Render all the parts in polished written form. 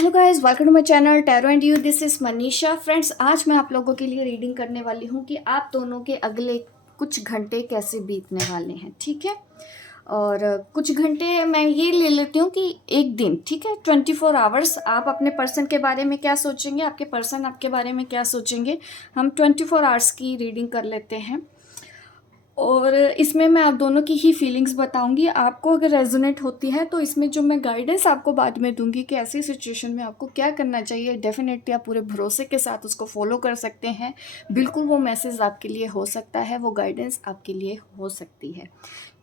Hello guys, welcome to my channel tarot and you. This is Manisha. Friends, आज मैं आप लोगों के लिए रीडिंग करने वाली हूँ कि आप दोनों के अगले कुछ घंटे कैसे बीतने वाले हैं। ठीक है, और कुछ घंटे मैं ये ले लेती हूँ कि एक दिन, ठीक है, 24 आवर्स आप अपने पर्सन के बारे में क्या सोचेंगे, आपके पर्सन आपके बारे में क्या सोचेंगे। हम 24 आवर्स की रीडिंग कर लेते हैं और इसमें मैं आप दोनों की ही फीलिंग्स बताऊंगी। आपको अगर रेजोनेट होती है तो इसमें जो मैं गाइडेंस आपको बाद में दूंगी कि ऐसी सिचुएशन में आपको क्या करना चाहिए, डेफिनेटली आप पूरे भरोसे के साथ उसको फॉलो कर सकते हैं। बिल्कुल वो मैसेज आपके लिए हो सकता है, वो गाइडेंस आपके लिए हो सकती है।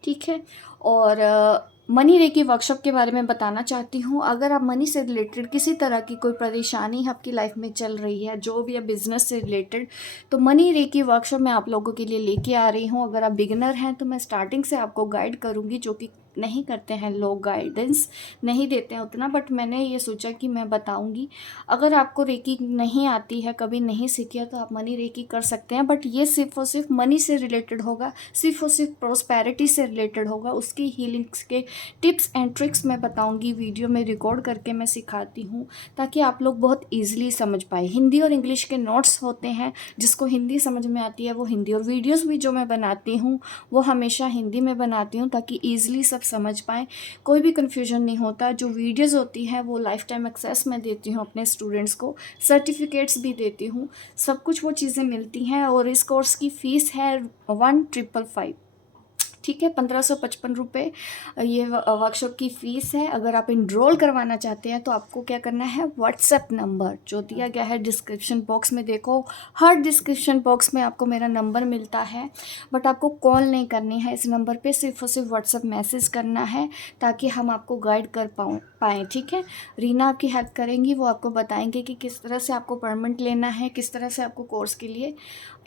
ठीक है, और मनी रेकी वर्कशॉप के बारे में बताना चाहती हूँ। अगर आप मनी से रिलेटेड किसी तरह की कोई परेशानी आपकी लाइफ में चल रही है, जो भी है बिजनेस से रिलेटेड, तो मनी रेकी वर्कशॉप मैं आप लोगों के लिए लेके आ रही हूँ। अगर आप बिगिनर हैं तो मैं स्टार्टिंग से आपको गाइड करूँगी, जो कि नहीं करते हैं लोग, गाइडेंस नहीं देते हैं उतना, बट मैंने ये सोचा कि मैं बताऊंगी। अगर आपको रेकी नहीं आती है, कभी नहीं सीखी है, तो आप मनी रेकी कर सकते हैं, बट ये सिर्फ और सिर्फ मनी से रिलेटेड होगा, सिर्फ और सिर्फ प्रोस्पेरिटी से रिलेटेड होगा। उसकी हीलिंग्स के टिप्स एंड ट्रिक्स मैं बताऊंगी, वीडियो में रिकॉर्ड करके मैं सिखाती हूँ, ताकि आप लोग बहुत ईजिली समझ पाए। हिंदी और इंग्लिश के नोट्स होते हैं, जिसको हिंदी समझ में आती है वो हिंदी, और वीडियोस भी जो मैं बनाती हूँ वो हमेशा हिंदी में बनाती हूँ, ताकि ईजिली सब समझ पाएँ, कोई भी कन्फ्यूजन नहीं होता। जो वीडियोस होती हैं वो लाइफ टाइम एक्सेस में देती हूँ अपने स्टूडेंट्स को, सर्टिफिकेट्स भी देती हूँ, सब कुछ वो चीज़ें मिलती हैं। और इस कोर्स की फ़ीस है 1555, ठीक है, 1555 रुपये ये वर्कशॉप की फ़ीस है। अगर आप इनरोल करवाना चाहते हैं तो आपको क्या करना है, व्हाट्सएप नंबर जो दिया गया है डिस्क्रिप्शन बॉक्स में, देखो हर डिस्क्रिप्शन बॉक्स में आपको मेरा नंबर मिलता है, बट आपको कॉल नहीं करनी है। इस नंबर पे सिर्फ और सिर्फ व्हाट्सएप मैसेज करना है, ताकि हम आपको गाइड कर पाएँ। ठीक है, रीना आपकी हेल्प करेंगी, वो आपको बताएंगे कि किस तरह से आपको परमिट लेना है, किस तरह से आपको कोर्स के लिए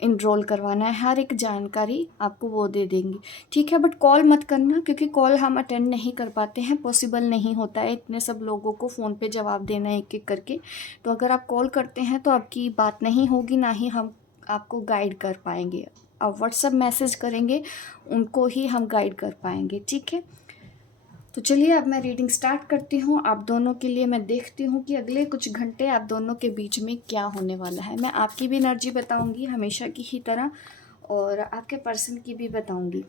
इनरोल करवाना है, हर एक जानकारी आपको वो दे देंगी। ठीक है, बट कॉल मत करना, क्योंकि कॉल हम अटेंड नहीं कर पाते हैं, पॉसिबल नहीं होता है इतने सब लोगों को फ़ोन पे जवाब देना एक एक करके। तो अगर आप कॉल करते हैं तो आपकी बात नहीं होगी, ना ही हम आपको गाइड कर पाएंगे। आप व्हाट्सएप मैसेज करेंगे, उनको ही हम गाइड कर पाएंगे। ठीक है, तो चलिए अब मैं रीडिंग स्टार्ट करती हूँ। आप दोनों के लिए मैं देखती हूँ कि अगले कुछ घंटे आप दोनों के बीच में क्या होने वाला है। मैं आपकी भी एनर्जी बताऊँगी हमेशा की ही तरह, और आपके पर्सन की भी बताऊँगी।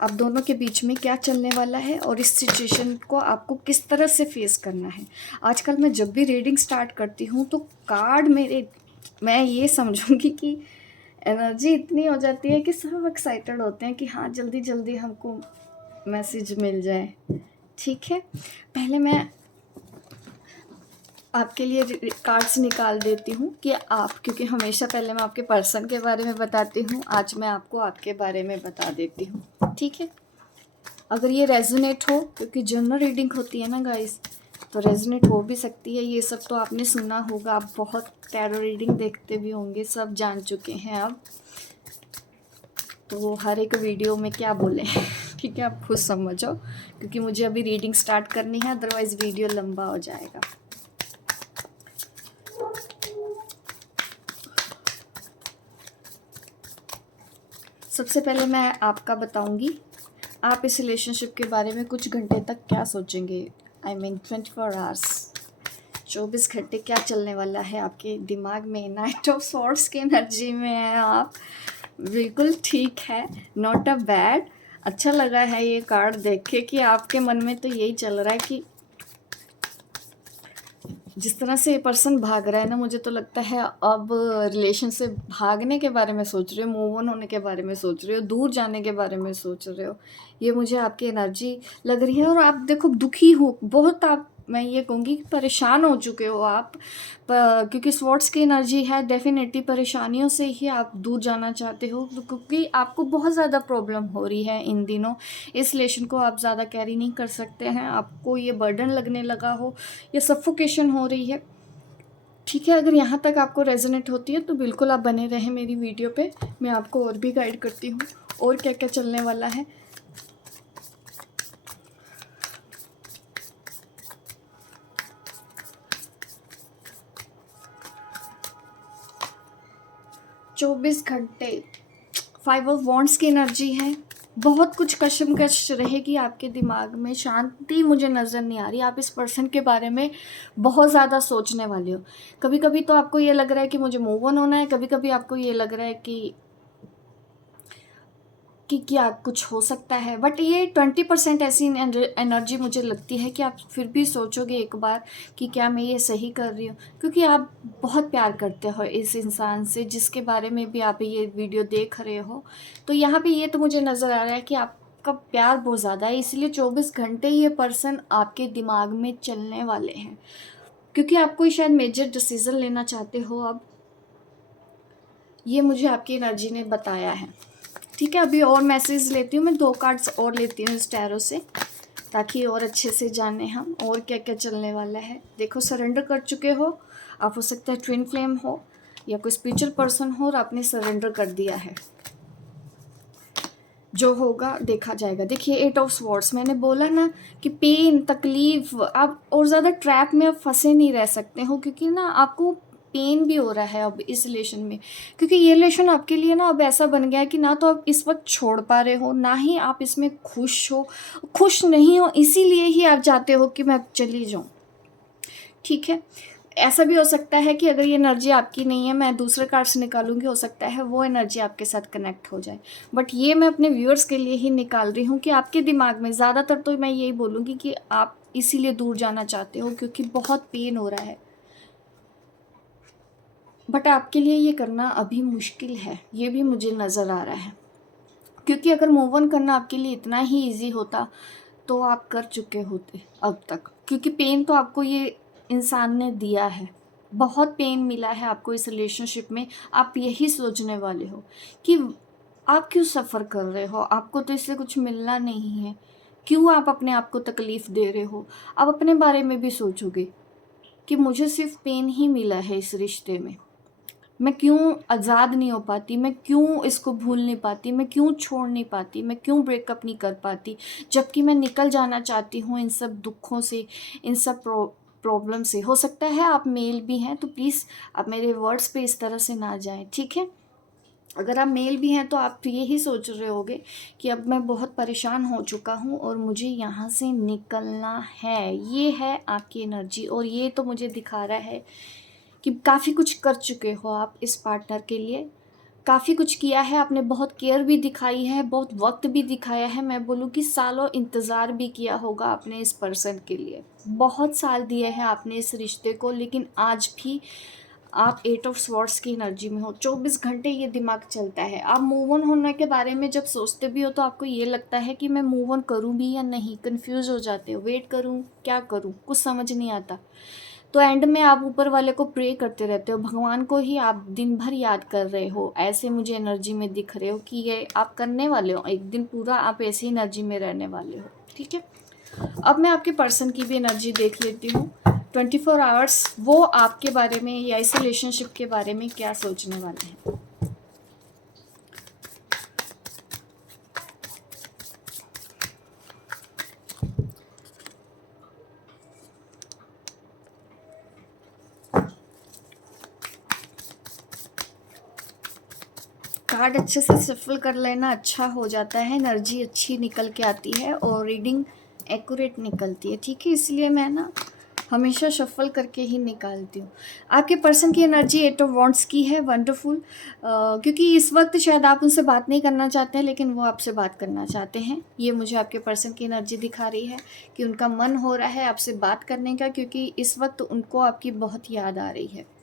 आप दोनों के बीच में क्या चलने वाला है और इस सिचुएशन को आपको किस तरह से फेस करना है। आजकल मैं जब भी रीडिंग स्टार्ट करती हूँ तो कार्ड मेरे, मैं ये समझूंगी कि एनर्जी इतनी हो जाती है कि सब एक्साइटेड होते हैं कि हाँ जल्दी जल्दी हमको मैसेज मिल जाए। ठीक है, पहले मैं आपके लिए कार्ड्स निकाल देती हूँ कि आप, क्योंकि हमेशा पहले मैं आपके पर्सन के बारे में बताती हूँ, आज मैं आपको आपके बारे में बता देती हूँ। ठीक है, अगर ये रेजोनेट हो, क्योंकि जनरल रीडिंग होती है ना गाइस, तो रेजोनेट हो भी सकती है। ये सब तो आपने सुना होगा, आप बहुत टैरो रीडिंग देखते भी होंगे, सब जान चुके हैं अब, तो हर एक वीडियो में क्या बोले ठीक है, आप खुद समझो, क्योंकि मुझे अभी रीडिंग स्टार्ट करनी है, अदरवाइज वीडियो लंबा हो जाएगा। सबसे पहले मैं आपका बताऊंगी, आप इस रिलेशनशिप के बारे में कुछ घंटे तक क्या सोचेंगे। आई मीन 24 आवर्स, 24 घंटे क्या चलने वाला है आपके दिमाग में। नाइट ऑफ सॉर्ड्स की एनर्जी में है आप, बिल्कुल ठीक है, नॉट अ बैड। अच्छा लगा है ये कार्ड देख के कि आपके मन में तो यही चल रहा है कि जिस तरह से ये पर्सन भाग रहा है ना, मुझे तो लगता है अब रिलेशन से भागने के बारे में सोच रहे हो, मूव ऑन होने के बारे में सोच रहे हो, दूर जाने के बारे में सोच रहे हो। ये मुझे आपकी एनर्जी लग रही है। और आप देखो दुखी हो बहुत, आप, मैं ये कहूँगी कि परेशान हो चुके हो आप, क्योंकि स्वॉर्ड्स की एनर्जी है, डेफिनेटली परेशानियों से ही आप दूर जाना चाहते हो, क्योंकि आपको बहुत ज़्यादा प्रॉब्लम हो रही है इन दिनों। इस रिलेशन को आप ज़्यादा कैरी नहीं कर सकते हैं, आपको ये बर्डन लगने लगा हो, ये सफोकेशन हो रही है। ठीक है, अगर यहाँ तक आपको रेजोनेट होती है तो बिल्कुल आप बने रहें मेरी वीडियो पे, मैं आपको और भी गाइड करती हूँ और क्या क्या चलने वाला है। चौबीस घंटे, 5 ऑफ वॉन्ड्स की एनर्जी है, बहुत कुछ कशमकश रहेगी आपके दिमाग में, शांति मुझे नज़र नहीं आ रही। आप इस पर्सन के बारे में बहुत ज़्यादा सोचने वाले हो। कभी कभी तो आपको ये लग रहा है कि मुझे मूव ऑन होना है, कभी कभी आपको ये लग रहा है कि क्या कुछ हो सकता है। बट ये 20% ऐसी एनर्जी मुझे लगती है कि आप फिर भी सोचोगे एक बार कि क्या मैं ये सही कर रही हूँ, क्योंकि आप बहुत प्यार करते हो इस इंसान से जिसके बारे में भी आप ये वीडियो देख रहे हो। तो यहाँ पे ये तो मुझे नज़र आ रहा है कि आपका प्यार बहुत ज़्यादा है, इसलिए 24 घंटे ये पर्सन आपके दिमाग में चलने वाले हैं, क्योंकि आप कोई शायद मेजर डिसीज़न लेना चाहते हो अब। ये मुझे आपकी एनर्जी ने बताया है। ठीक है, अभी और मैसेज लेती हूँ मैं, 2 कार्ड्स और लेती हूँ इस टैरो से, ताकि और अच्छे से जाने हम और क्या क्या चलने वाला है। देखो, सरेंडर कर चुके हो आप, हो सकता है ट्विन फ्लेम हो या कोई स्पिरिचुअल पर्सन हो और आपने सरेंडर कर दिया है। जो होगा देखा जाएगा। देखिए 8 ऑफ स्वॉर्ड्स, मैंने बोला ना कि पेन, तकलीफ, आप और ज़्यादा ट्रैप में अब फंसे नहीं रह सकते हो, क्योंकि ना आपको पेन भी हो रहा है अब इस रिलेशन में, क्योंकि ये रिलेशन आपके लिए ना अब ऐसा बन गया है कि ना तो आप इस वक्त छोड़ पा रहे हो, ना ही आप इसमें खुश नहीं हो, इसीलिए ही आप चाहते हो कि मैं चली जाऊँ। ठीक है, ऐसा भी हो सकता है कि अगर ये एनर्जी आपकी नहीं है, मैं दूसरे कार्ड से निकालूंगी, हो सकता है वो एनर्जी आपके साथ कनेक्ट हो जाए। बट ये मैं अपने व्यूअर्स के लिए ही निकाल रही हूँ कि आपके दिमाग में ज़्यादातर तो मैं यही बोलूँगी कि आप इसीलिए दूर जाना चाहते हो क्योंकि बहुत पेन हो रहा है। बट आपके लिए ये करना अभी मुश्किल है, ये भी मुझे नज़र आ रहा है, क्योंकि अगर मूव ऑन करना आपके लिए इतना ही ईजी होता तो आप कर चुके होते अब तक, क्योंकि पेन तो आपको ये इंसान ने दिया है, बहुत पेन मिला है आपको इस रिलेशनशिप में। आप यही सोचने वाले हो कि आप क्यों सफ़र कर रहे हो, आपको तो इससे कुछ मिलना नहीं है, क्यों आप अपने आप को तकलीफ़ दे रहे हो। आप अपने बारे में भी सोचोगे कि मुझे सिर्फ पेन ही मिला है इस रिश्ते में, मैं क्यों आज़ाद नहीं हो पाती, मैं क्यों इसको भूल नहीं पाती, मैं क्यों छोड़ नहीं पाती, मैं क्यों ब्रेकअप नहीं कर पाती, जबकि मैं निकल जाना चाहती हूँ इन सब दुखों से, इन सब प्रॉब्लम से। हो सकता है आप मेल भी हैं तो प्लीज़ आप मेरे वर्ड्स पे इस तरह से ना जाएं, ठीक है। अगर आप मेल भी हैं तो आप यही सोच रहे होगे कि अब मैं बहुत परेशान हो चुका हूँ और मुझे यहाँ से निकलना है। ये है आपकी एनर्जी, और ये तो मुझे दिखा रहा है कि काफ़ी कुछ कर चुके हो आप इस पार्टनर के लिए, काफ़ी कुछ किया है आपने, बहुत केयर भी दिखाई है, बहुत वक्त भी दिखाया है। मैं बोलूँ कि सालों इंतज़ार भी किया होगा आपने इस पर्सन के लिए, बहुत साल दिए हैं आपने इस रिश्ते को, लेकिन आज भी आप 8 ऑफ स्वॉर्ड्स की एनर्जी में हो। 24 घंटे ये दिमाग चलता है। आप मूव ऑन होने के बारे में जब सोचते भी हो तो आपको ये लगता है कि मैं मूव ऑन करूँ भी या नहीं, कन्फ्यूज़ हो जाते हो, वेट करूँ क्या करूँ, कुछ समझ नहीं आता। तो एंड में आप ऊपर वाले को प्रे करते रहते हो, भगवान को ही आप दिन भर याद कर रहे हो, ऐसे मुझे एनर्जी में दिख रहे हो कि ये आप करने वाले हो, एक दिन पूरा आप ऐसी एनर्जी में रहने वाले हो। ठीक है, अब मैं आपके पर्सन की भी एनर्जी देख लेती हूँ। 24 आवर्स वो आपके बारे में या इस रिलेशनशिप के बारे में क्या सोचने वाले हैं। कार्ड अच्छे से सफल कर लेना, अच्छा हो जाता है, एनर्जी अच्छी निकल के आती है और रीडिंग एक्यूरेट निकलती है। ठीक है, इसलिए मैं ना हमेशा शफल करके ही निकालती हूँ। आपके पर्सन की एनर्जी 8 ऑफ वॉन्ड्स की है, वंडरफुल, क्योंकि इस वक्त शायद आप उनसे बात नहीं करना चाहते हैं लेकिन वो आपसे बात करना चाहते हैं। ये मुझे आपके पर्सन की एनर्जी दिखा रही है कि उनका मन हो रहा है आपसे बात करने का, क्योंकि इस वक्त उनको आपकी बहुत याद आ रही है,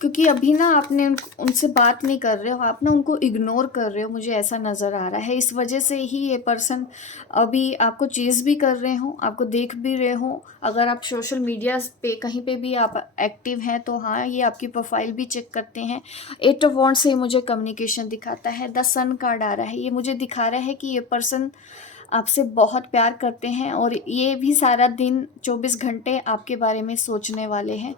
क्योंकि अभी ना आपने उनसे बात नहीं कर रहे हो, आप ना उनको इग्नोर कर रहे हो, मुझे ऐसा नज़र आ रहा है। इस वजह से ही ये पर्सन अभी आपको चेज़ भी कर रहे हो, आपको देख भी रहे हो। अगर आप सोशल मीडिया पे कहीं पे भी आप एक्टिव हैं तो हाँ, ये आपकी प्रोफाइल भी चेक करते हैं। 8 ऑफ वॉन्ड्स से मुझे कम्युनिकेशन दिखाता है। द सन कार्ड आ रहा है, ये मुझे दिखा रहा है कि ये पर्सन आपसे बहुत प्यार करते हैं और ये भी सारा दिन 24 घंटे आपके बारे में सोचने वाले हैं।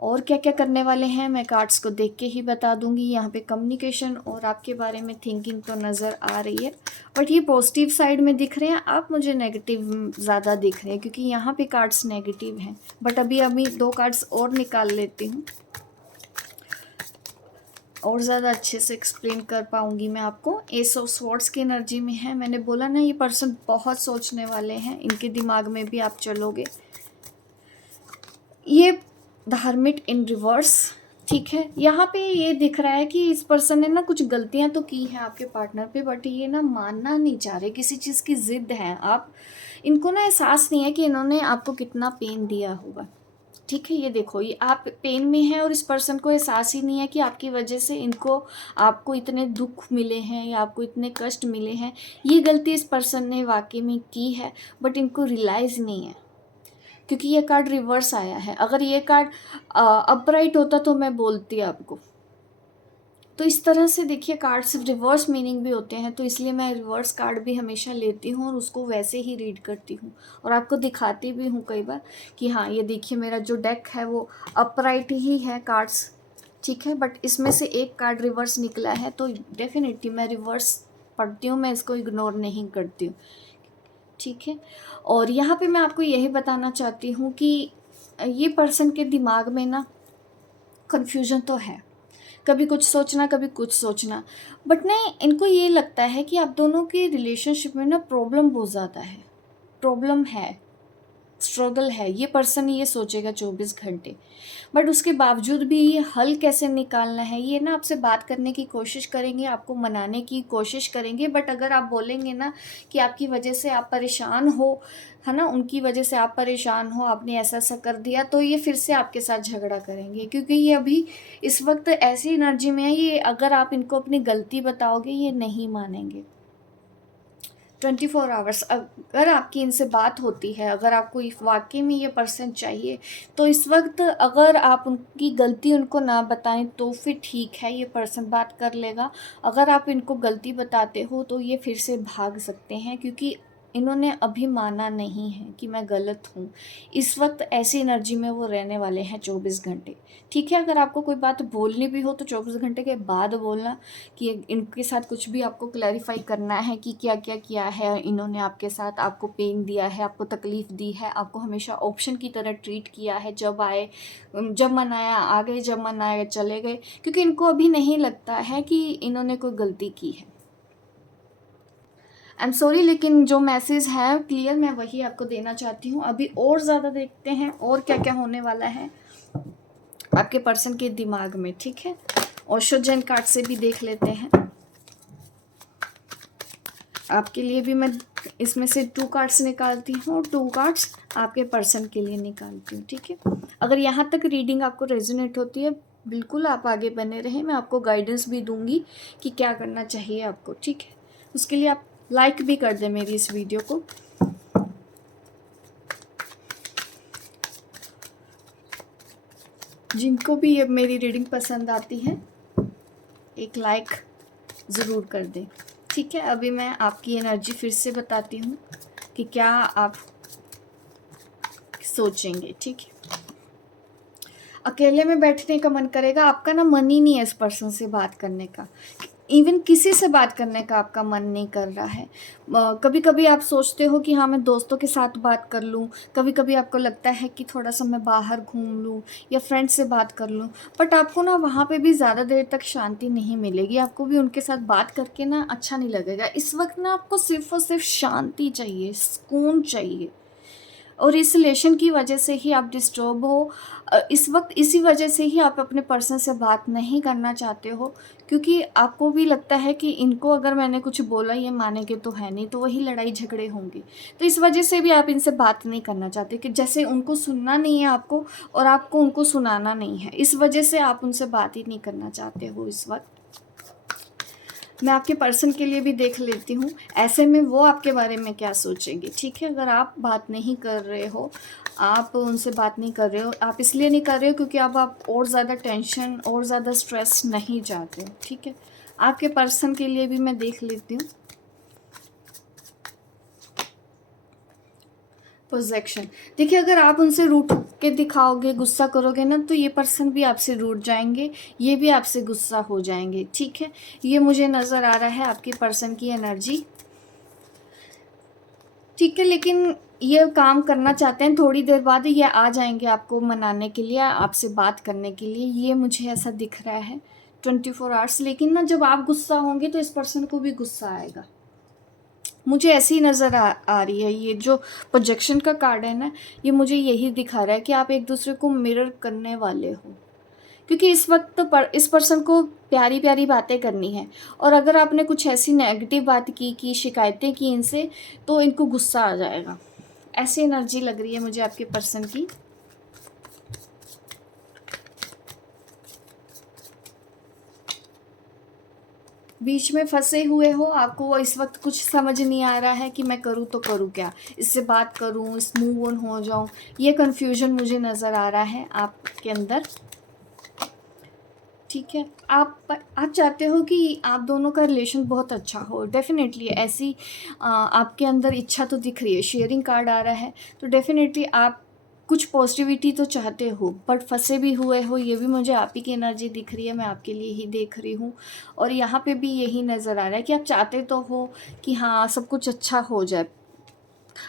और क्या क्या करने वाले हैं मैं कार्ड्स को देख के ही बता दूंगी। यहाँ पे कम्युनिकेशन और आपके बारे में थिंकिंग तो नज़र आ रही है, बट ये पॉजिटिव साइड में दिख रहे हैं, आप मुझे नेगेटिव ज़्यादा दिख रहे हैं क्योंकि यहाँ पे कार्ड्स नेगेटिव हैं। बट अभी 2 कार्ड्स और निकाल लेती हूँ। और ज़्यादा अच्छे से एक्सप्लेन कर पाऊँगी मैं आपको। एस ऑफ स्वॉर्ड्स की एनर्जी में है। मैंने बोला ना, ये पर्सन बहुत सोचने वाले हैं, इनके दिमाग में भी आप चलोगे। ये द हर्मिट इन रिवर्स, ठीक है। यहाँ पे ये दिख रहा है कि इस पर्सन ने ना कुछ गलतियाँ तो की हैं आपके पार्टनर पे, बट ये ना मानना नहीं चाह रहे, किसी चीज़ की ज़िद है। आप इनको ना एहसास नहीं है कि इन्होंने आपको कितना पेन दिया होगा, ठीक है। ये देखो, ये आप पेन में हैं और इस पर्सन को एहसास ही नहीं है कि आपकी वजह से इनको आपको इतने दुख मिले हैं या आपको इतने कष्ट मिले हैं। ये गलती इस पर्सन ने वाकई में की है, बट इनको रियलाइज़ नहीं है, क्योंकि ये कार्ड रिवर्स आया है। अगर ये कार्ड अपराइट होता तो मैं बोलती आपको। तो इस तरह से देखिए, कार्ड सिर्फ रिवर्स मीनिंग भी होते हैं, तो इसलिए मैं रिवर्स कार्ड भी हमेशा लेती हूँ और उसको वैसे ही रीड करती हूँ और आपको दिखाती भी हूँ कई बार कि हाँ, ये देखिए मेरा जो डेक है वो अपराइट ही है कार्ड्स, ठीक है। बट इसमें से एक कार्ड रिवर्स निकला है, तो डेफिनेटली मैं रिवर्स पढ़ती हूँ, मैं इसको इग्नोर नहीं करती हूँ, ठीक है। और यहाँ पे मैं आपको यही बताना चाहती हूँ कि ये पर्सन के दिमाग में ना कन्फ्यूजन तो है, कभी कुछ सोचना कभी कुछ सोचना, बट नहीं, इनको ये लगता है कि आप दोनों के रिलेशनशिप में ना प्रॉब्लम बहुत ज़्यादा है, प्रॉब्लम है, स्ट्रगल है। ये पर्सन ये सोचेगा 24 घंटे, बट उसके बावजूद भी ये हल कैसे निकालना है, ये ना आपसे बात करने की कोशिश करेंगे, आपको मनाने की कोशिश करेंगे। बट अगर आप बोलेंगे ना कि आपकी वजह से आप परेशान हो, है ना, उनकी वजह से आप परेशान हो, आपने ऐसा ऐसा कर दिया, तो ये फिर से आपके साथ झगड़ा करेंगे, क्योंकि ये अभी इस वक्त ऐसी एनर्जी में है। ये अगर आप इनको अपनी गलती बताओगे, ये नहीं मानेंगे। 24 आवर्स अगर आपकी इनसे बात होती है, अगर आपको वाकई में ये पर्सन चाहिए, तो इस वक्त अगर आप उनकी गलती उनको ना बताएं तो फिर ठीक है, ये पर्सन बात कर लेगा। अगर आप इनको गलती बताते हो तो ये फिर से भाग सकते हैं, क्योंकि इन्होंने अभी माना नहीं है कि मैं गलत हूँ। इस वक्त ऐसी एनर्जी में वो रहने वाले हैं 24 घंटे, ठीक है। अगर आपको कोई बात बोलनी भी हो तो 24 घंटे के बाद बोलना, कि इनके साथ कुछ भी आपको क्लैरिफाई करना है कि क्या क्या किया है इन्होंने आपके साथ, आपको पेन दिया है, आपको तकलीफ़ दी है, आपको हमेशा ऑप्शन की तरह ट्रीट किया है। जब आए, जब मन आया आ गए, जब मन आया चले गए, क्योंकि इनको अभी नहीं लगता है कि इन्होंने कोई गलती की है। आई एम सॉरी, लेकिन जो मैसेज है क्लियर मैं वही आपको देना चाहती हूँ। अभी और ज़्यादा देखते हैं और क्या क्या होने वाला है आपके पर्सन के दिमाग में, ठीक है। और शुजन कार्ड से भी देख लेते हैं। आपके लिए भी मैं इसमें से 2 कार्ड्स निकालती हूँ और 2 कार्ड्स आपके पर्सन के लिए निकालती हूँ, ठीक है। अगर यहाँ तक रीडिंग आपको रेजोनेट होती है, बिल्कुल आप आगे बने रहें, मैं आपको गाइडेंस भी दूंगी कि क्या करना चाहिए आपको, ठीक है। उसके लिए आप लाइक भी कर दें मेरी इस वीडियो को। जिनको भी ये मेरी रीडिंग पसंद आती है, एक लाइक ज़रूर कर दें, ठीक है। अभी मैं आपकी एनर्जी फिर से बताती हूँ कि क्या आप सोचेंगे, ठीक है। अकेले में बैठने का मन करेगा, आपका ना मन ही नहीं है इस पर्सन से बात करने का, इवन किसी से बात करने का आपका मन नहीं कर रहा है। कभी कभी आप सोचते हो कि हाँ, मैं दोस्तों के साथ बात कर लूँ, कभी कभी आपको लगता है कि थोड़ा सा मैं बाहर घूम लूँ या फ्रेंड से बात कर लूँ, बट आपको ना वहाँ पे भी ज़्यादा देर तक शांति नहीं मिलेगी, आपको भी उनके साथ बात करके ना अच्छा नहीं लगेगा। इस वक्त ना आपको सिर्फ और सिर्फ शांति चाहिए, सुकून चाहिए, और इस रिलेशन की वजह से ही आप डिस्टर्ब हो। इस वक्त इसी वजह से ही आप अपने पर्सन से बात नहीं करना चाहते हो, क्योंकि आपको भी लगता है कि इनको अगर मैंने कुछ बोला ये मानेंगे तो है नहीं, तो वही लड़ाई झगड़े होंगे। तो इस वजह से भी आप इनसे बात नहीं करना चाहते, कि जैसे उनको सुनना नहीं है आपको और आपको उनको सुनाना नहीं है, इस वजह से आप उनसे बात ही नहीं करना चाहते हो इस वक्त। मैं आपके पर्सन के लिए भी देख लेती हूँ, ऐसे में वो आपके बारे में क्या सोचेंगे, ठीक है। अगर आप बात नहीं कर रहे हो, आप उनसे बात नहीं कर रहे हो, आप इसलिए नहीं कर रहे हो क्योंकि अब आप और ज़्यादा टेंशन और ज़्यादा स्ट्रेस नहीं चाहते हो, ठीक है। आपके पर्सन के लिए भी मैं देख लेती हूँ। प्रोजेक्शन, देखिए अगर आप उनसे रूठ के दिखाओगे, गुस्सा करोगे ना, तो ये पर्सन भी आपसे रूठ जाएंगे, ये भी आपसे गुस्सा हो जाएंगे, ठीक है। ये मुझे नज़र आ रहा है आपके पर्सन की एनर्जी, ठीक है। लेकिन ये काम करना चाहते हैं, थोड़ी देर बाद ये आ जाएंगे आपको मनाने के लिए, आपसे बात करने के लिए, ये मुझे ऐसा दिख रहा है। 24 आवर्स, लेकिन ना जब आप गुस्सा होंगे तो इस पर्सन को भी गुस्सा आएगा। मुझे ऐसी नज़र आ रही है। ये जो प्रोजेक्शन का कार्ड है ना, ये मुझे यही दिखा रहा है कि आप एक दूसरे को मिरर करने वाले हो, क्योंकि इस वक्त इस पर्सन को प्यारी प्यारी बातें करनी है, और अगर आपने कुछ ऐसी नेगेटिव बात की शिकायतें की इनसे, तो इनको गुस्सा आ जाएगा। ऐसी एनर्जी लग रही है मुझे आपके पर्सन की। बीच में फंसे हुए हो, आपको इस वक्त कुछ समझ नहीं आ रहा है कि मैं करूँ तो करूँ क्या, इससे बात करूँ, इस मूव ऑन हो जाऊँ, ये कन्फ्यूजन मुझे नज़र आ रहा है आपके अंदर। ठीक है, आप चाहते हो कि आप दोनों का रिलेशन बहुत अच्छा हो। डेफिनेटली ऐसी आपके अंदर इच्छा तो दिख रही है। शेयरिंग कार्ड आ रहा है, तो डेफिनेटली आप कुछ पॉजिटिविटी तो चाहते हो, बट फंसे भी हुए हो। ये भी मुझे आप ही की एनर्जी दिख रही है, मैं आपके लिए ही देख रही हूँ। और यहाँ पे भी यही नज़र आ रहा है कि आप चाहते तो हो कि हाँ सब कुछ अच्छा हो जाए,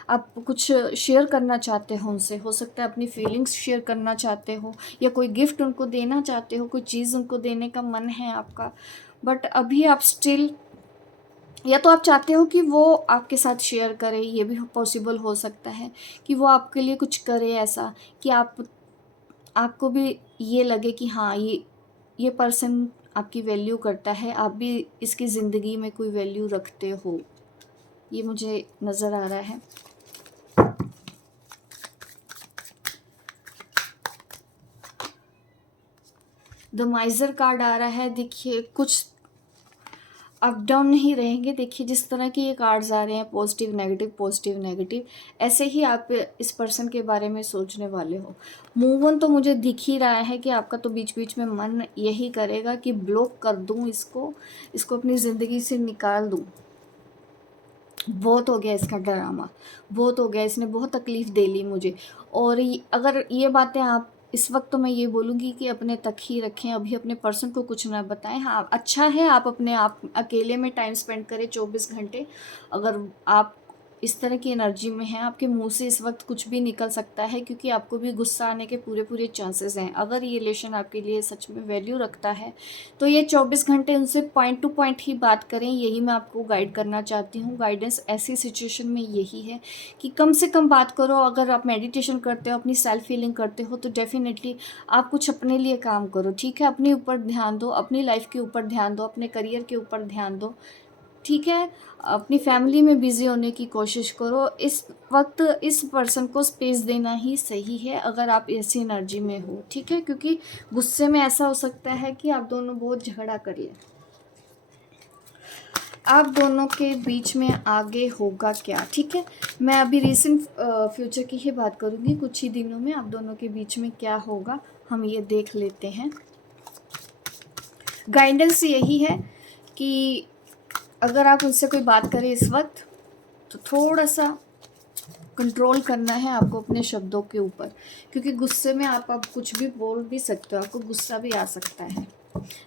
आप कुछ शेयर करना चाहते हो उनसे, हो सकता है अपनी फीलिंग्स शेयर करना चाहते हो, या कोई गिफ्ट उनको देना चाहते हो, कोई चीज़ उनको देने का मन है आपका। बट अभी आप स्टिल, या तो आप चाहते हो कि वो आपके साथ शेयर करे, ये भी पॉसिबल हो सकता है कि वो आपके लिए कुछ करे ऐसा कि आपको भी ये लगे कि हाँ ये पर्सन आपकी वैल्यू करता है, आप भी इसकी ज़िंदगी में कोई वैल्यू रखते हो। ये मुझे नज़र आ रहा है। द माइजर कार्ड आ रहा है। देखिए कुछ अप डाउन नहीं रहेंगे। देखिए जिस तरह के ये कार्ड्स आ रहे हैं, पॉजिटिव नेगेटिव, ऐसे ही आप इस पर्सन के बारे में सोचने वाले हो। मूव ऑन तो मुझे दिख ही रहा है कि आपका तो बीच बीच में मन यही करेगा कि ब्लॉक कर दूं इसको अपनी ज़िंदगी से निकाल दूं। बहुत हो गया इसका ड्रामा, बहुत हो गया, इसने बहुत तकलीफ़ दे ली मुझे। और अगर ये बातें आप इस वक्त, तो मैं ये बोलूँगी कि अपने तक ही रखें, अभी अपने पर्सन को कुछ ना बताएं। हाँ अच्छा है आप अपने आप अकेले में टाइम स्पेंड करें 24 घंटे। अगर आप इस तरह की एनर्जी में हैं, आपके मुंह से इस वक्त कुछ भी निकल सकता है, क्योंकि आपको भी गुस्सा आने के पूरे चांसेस हैं। अगर ये रिलेशन आपके लिए सच में वैल्यू रखता है, तो ये 24 घंटे उनसे पॉइंट टू पॉइंट ही बात करें। यही मैं आपको गाइड करना चाहती हूँ। गाइडेंस ऐसी सिचुएशन में यही है कि कम से कम बात करो। अगर आप मेडिटेशन करते हो, अपनी सेल्फ फीलिंग करते हो, तो डेफिनेटली आप कुछ अपने लिए काम करो। ठीक है, अपने ऊपर ध्यान दो, अपनी लाइफ के ऊपर ध्यान दो, अपने करियर के ऊपर ध्यान दो। ठीक है, अपनी फैमिली में बिज़ी होने की कोशिश करो। इस वक्त इस पर्सन को स्पेस देना ही सही है, अगर आप ऐसी एनर्जी में हो। ठीक है, क्योंकि गुस्से में ऐसा हो सकता है कि आप दोनों बहुत झगड़ा कर लें। आप दोनों के बीच में आगे होगा क्या? ठीक है, मैं अभी रिसेंट फ्यूचर की ही बात करूँगी। कुछ ही दिनों में आप दोनों के बीच में क्या होगा, हम ये देख लेते हैं। गाइडेंस यही है कि अगर आप उनसे कोई बात करें इस वक्त, तो थोड़ा सा कंट्रोल करना है आपको अपने शब्दों के ऊपर, क्योंकि गुस्से में आप अब कुछ भी बोल भी सकते हो, आपको गुस्सा भी आ सकता है,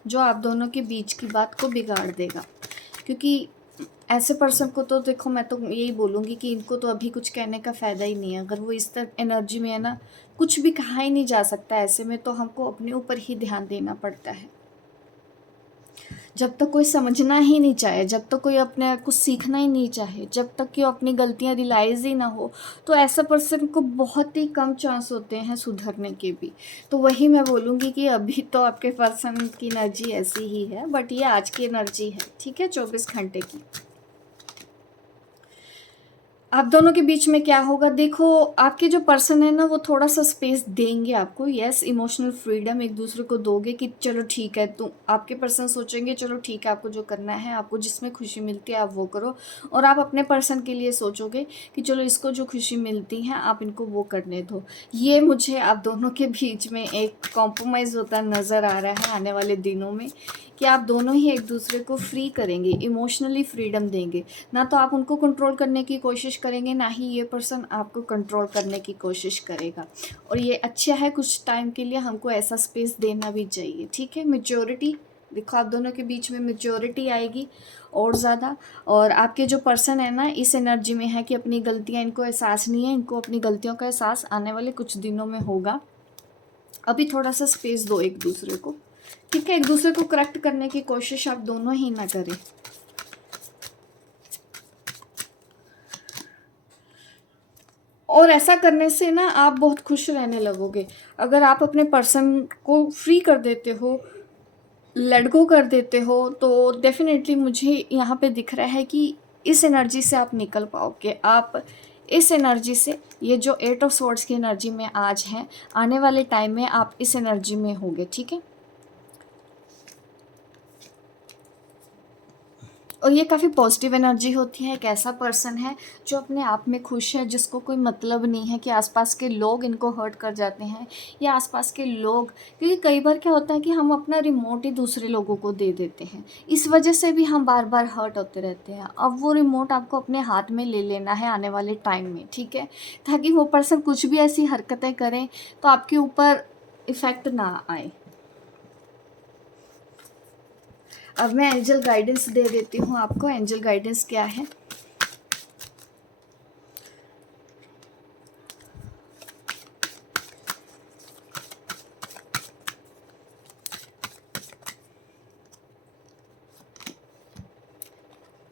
जो आप दोनों के बीच की बात को बिगाड़ देगा। क्योंकि ऐसे पर्सन को तो देखो, मैं तो यही बोलूँगी कि इनको तो अभी कुछ कहने का फ़ायदा ही नहीं है। अगर वो इस तरह एनर्जी में है ना, कुछ भी कहा ही नहीं जा सकता। ऐसे में तो हमको अपने ऊपर ही ध्यान देना पड़ता है। जब तक कोई समझना ही नहीं चाहे, जब तक कोई अपने कुछ सीखना ही नहीं चाहे, जब तक कि वो अपनी गलतियां रियलाइज़ ही ना हो, तो ऐसा पर्सन को बहुत ही कम चांस होते हैं सुधरने के भी। तो वही मैं बोलूँगी कि अभी तो आपके पर्सन की एनर्जी ऐसी ही है, बट ये आज की एनर्जी है। ठीक है, 24 घंटे की। आप दोनों के बीच में क्या होगा, देखो आपके जो पर्सन है ना, वो थोड़ा सा स्पेस देंगे आपको। यस, इमोशनल फ्रीडम एक दूसरे को दोगे कि चलो ठीक है, तो आपके पर्सन सोचेंगे चलो ठीक है, आपको जो करना है, आपको जिसमें खुशी मिलती है आप वो करो। और आप अपने पर्सन के लिए सोचोगे कि चलो इसको जो खुशी मिलती है आप इनको वो करने दो। ये मुझे आप दोनों के बीच में एक कॉम्प्रोमाइज़ होता नज़र आ रहा है आने वाले दिनों में, कि आप दोनों ही एक दूसरे को फ्री करेंगे, इमोशनली फ्रीडम देंगे। ना तो आप उनको कंट्रोल करने की कोशिश करेंगे, ना ही ये पर्सन आपको कंट्रोल करने की कोशिश करेगा। और ये अच्छा है, कुछ टाइम के लिए हमको ऐसा स्पेस देना भी चाहिए। ठीक है, मैच्योरिटी देखो आप दोनों के बीच में मैच्योरिटी आएगी और ज़्यादा। और आपके जो पर्सन है ना, इस एनर्जी में है कि अपनी गलतियाँ इनको एहसास नहीं है, इनको अपनी गलतियों का एहसास आने वाले कुछ दिनों में होगा। अभी थोड़ा सा स्पेस दो एक दूसरे को। ठीक है, एक दूसरे को करेक्ट करने की कोशिश आप दोनों ही ना करें। और ऐसा करने से ना आप बहुत खुश रहने लगोगे। अगर आप अपने पर्सन को फ्री कर देते हो, लेट गो कर देते हो, तो डेफिनेटली मुझे यहाँ पे दिख रहा है कि इस एनर्जी से आप निकल पाओगे। आप इस एनर्जी से, ये जो 8 ऑफ स्वॉर्ड्स की एनर्जी में आज हैं, आने वाले टाइम में आप इस एनर्जी में होगे। ठीक है, और ये काफ़ी पॉजिटिव एनर्जी होती है। एक ऐसा पर्सन है जो अपने आप में खुश है, जिसको कोई मतलब नहीं है कि आसपास के लोग इनको हर्ट कर जाते हैं, या आसपास के लोग, क्योंकि कई बार क्या होता है कि हम अपना रिमोट ही दूसरे लोगों को दे देते हैं, इस वजह से भी हम बार बार हर्ट होते रहते हैं। अब वो रिमोट आपको अपने हाथ में ले लेना है आने वाले टाइम में, ठीक है, ताकि वो पर्सन कुछ भी ऐसी हरकतें करें तो आपके ऊपर इफ़ेक्ट ना आए। अब मैं एंजल गाइडेंस दे देती हूँ आपको। एंजल गाइडेंस क्या है?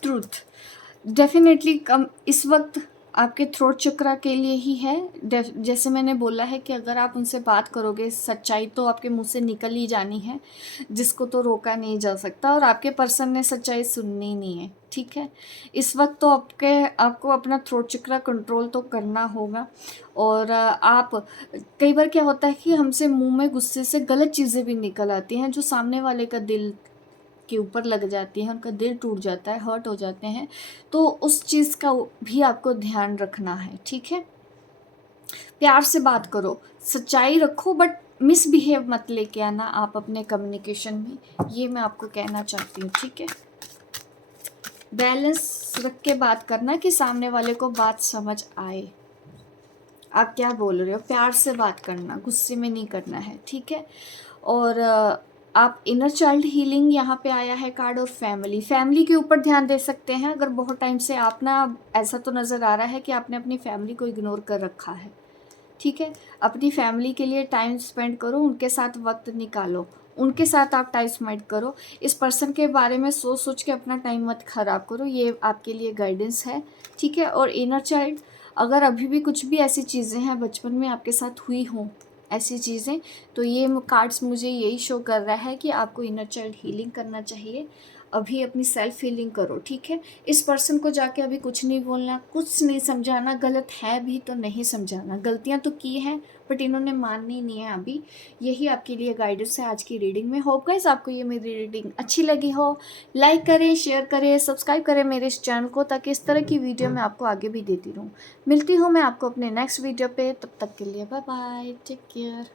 ट्रूथ डेफिनेटली कम इस वक्त आपके थ्रोट चक्रा के लिए ही है। जैसे मैंने बोला है कि अगर आप उनसे बात करोगे, सच्चाई तो आपके मुंह से निकल ही जानी है, जिसको तो रोका नहीं जा सकता, और आपके पर्सन ने सच्चाई सुननी नहीं है। ठीक है, इस वक्त तो आपको अपना थ्रोट चक्रा कंट्रोल तो करना होगा। और आप, कई बार क्या होता है कि हमसे मुंह में गुस्से से गलत चीज़ें भी निकल आती हैं, जो सामने वाले का दिल के ऊपर लग जाती है, उनका दिल टूट जाता है, हर्ट हो जाते हैं। तो उस चीज़ का भी आपको ध्यान रखना है। ठीक है, प्यार से बात करो, सच्चाई रखो, बट मिसबिहेव मत लेके आना आप अपने कम्युनिकेशन में, ये मैं आपको कहना चाहती हूँ। ठीक है, बैलेंस रख के बात करना कि सामने वाले को बात समझ आए, आप क्या बोल रहे हो। प्यार से बात करना, गुस्से में नहीं करना है। ठीक है, और आप इनर चाइल्ड हीलिंग यहाँ पे आया है कार्ड, और फैमिली के ऊपर ध्यान दे सकते हैं। अगर बहुत टाइम से आप ना, ऐसा तो नज़र आ रहा है कि आपने अपनी फैमिली को इग्नोर कर रखा है। ठीक है, अपनी फैमिली के लिए टाइम स्पेंड करो, उनके साथ वक्त निकालो, उनके साथ आप टाइम स्पेंड करो। इस पर्सन के बारे में सोच सोच के अपना टाइम मत ख़राब करो, ये आपके लिए गाइडेंस है। ठीक है, और इनर चाइल्ड, अगर अभी भी कुछ भी ऐसी चीज़ें हैं बचपन में आपके साथ हुई हों, ऐसी चीज़ें, तो ये कार्ड्स मुझे यही शो कर रहा है कि आपको इनर चाइल्ड हीलिंग करना चाहिए। अभी अपनी सेल्फ हीलिंग करो। ठीक है, इस पर्सन को जाके अभी कुछ नहीं बोलना, कुछ नहीं समझाना, गलत है भी तो नहीं समझाना, गलतियां तो की हैं बट इन्होंने माननी नहीं है अभी। यही आपके लिए गाइडेंस है आज की रीडिंग में। होप गाइस आपको ये मेरी रीडिंग अच्छी लगी हो। लाइक करें, शेयर करें, सब्सक्राइब करें मेरे इस चैनल को, ताकि इस तरह की वीडियो मैं आपको आगे भी देती रहूँ। मिलती हूँ मैं आपको अपने नेक्स्ट वीडियो पे, तब तक के लिए बाय बाय, टेक केयर।